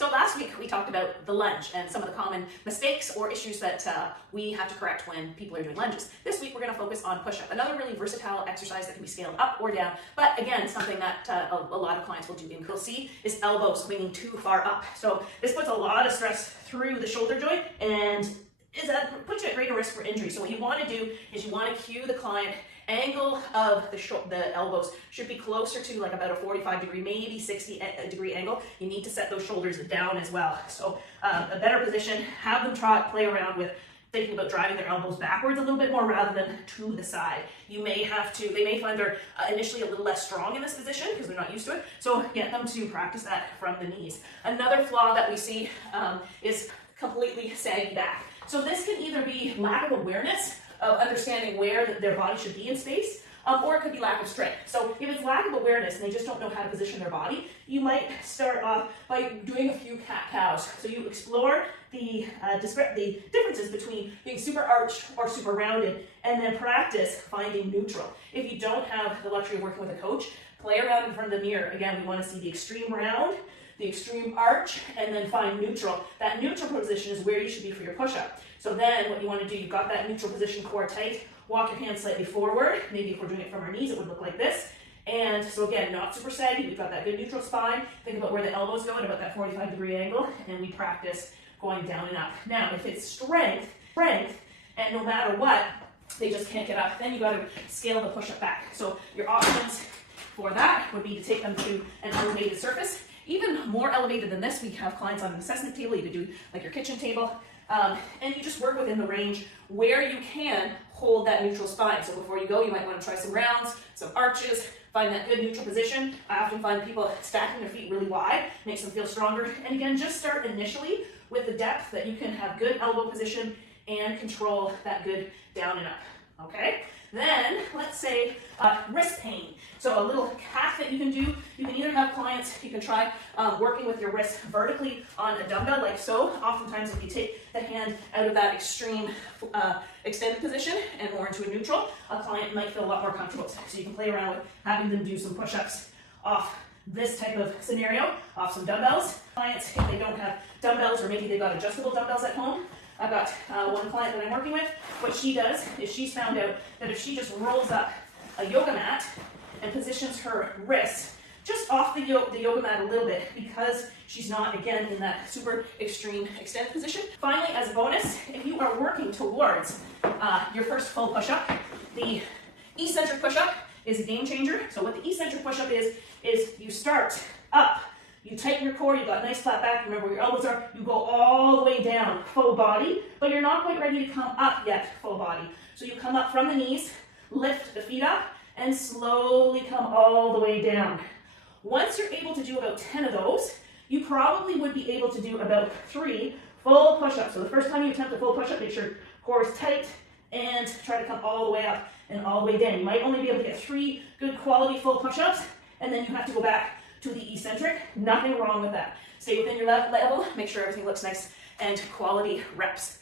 So last week we talked about the lunge and some of the common mistakes or issues that we have to correct when people are doing lunges. This week we're going to focus on push-up, another really versatile exercise that can be scaled up or down, but again, something that a lot of clients will do. And you'll see is elbows swinging too far up. So this puts a lot of stress through the shoulder joint and puts you at greater risk for injury. So what you want to do is you want to cue the client. Angle of the elbows should be closer to like about a 45 degree, maybe 60 degree angle. You need to set those shoulders down as well. So a better position, have them play around with thinking about driving their elbows backwards a little bit more rather than to the side. They may find they're initially a little less strong in this position because they're not used to it. So get them to practice that from the knees. Another flaw that we see is completely saggy back. So this can either be lack of awareness of understanding where their body should be in space, or it could be lack of strength. So if it's lack of awareness and they just don't know how to position their body, you might start off by doing a few cat-cows. So you explore the differences between being super arched or super rounded, and then practice finding neutral. If you don't have the luxury of working with a coach, play around in front of the mirror. Again, we want to see the extreme round, the extreme arch, and then find neutral. That neutral position is where you should be for your push-up. So then what you want to do, you've got that neutral position, core tight, walk your hands slightly forward. Maybe if we're doing it from our knees, it would look like this. And so again, not super saggy, we've got that good neutral spine. Think about where the elbows go at about that 45 degree angle, and we practice going down and up. Now, if it's strength, and no matter what, they just can't get up, then you got to scale the push-up back. So your options for that would be to take them to an elevated surface. Even more elevated than this, we have clients on an assessment table. You could do like your kitchen table, and you just work within the range where you can hold that neutral spine. So before you go, you might want to try some rounds, some arches, find that good neutral position. I often find people stacking their feet really wide, makes them feel stronger. And again, just start initially with the depth that you can have good elbow position and control that good down and up, okay? Then, let's say wrist pain. So a little hack that you can do, you can either have clients, you can try working with your wrist vertically on a dumbbell like so. Oftentimes if you take the hand out of that extreme extended position and more into a neutral, a client might feel a lot more comfortable. So you can play around with having them do some push-ups off this type of scenario, off some dumbbells. Clients, if they don't have dumbbells or maybe they've got adjustable dumbbells at home, I've got one client that I'm working with. What she does is she's found out that if she just rolls up a yoga mat and positions her wrists just off the yoga mat a little bit, because she's not, again, in that super extreme extended position. Finally, as a bonus, if you are working towards your first full push-up, the eccentric push-up is a game changer. So what the eccentric push-up is you start up, you tighten your core, you've got a nice flat back, remember where your elbows are, you go all the way down, full body, but you're not quite ready to come up yet, full body. So you come up from the knees, lift the feet up, and slowly come all the way down. Once you're able to do about 10 of those, you probably would be able to do about 3 full push-ups. So the first time you attempt a full push-up, make sure core is tight, and try to come all the way up and all the way down. You might only be able to get 3 good quality full push-ups, and then you have to go back to the eccentric. Nothing wrong with that. Stay within your level, make sure everything looks nice, and quality reps.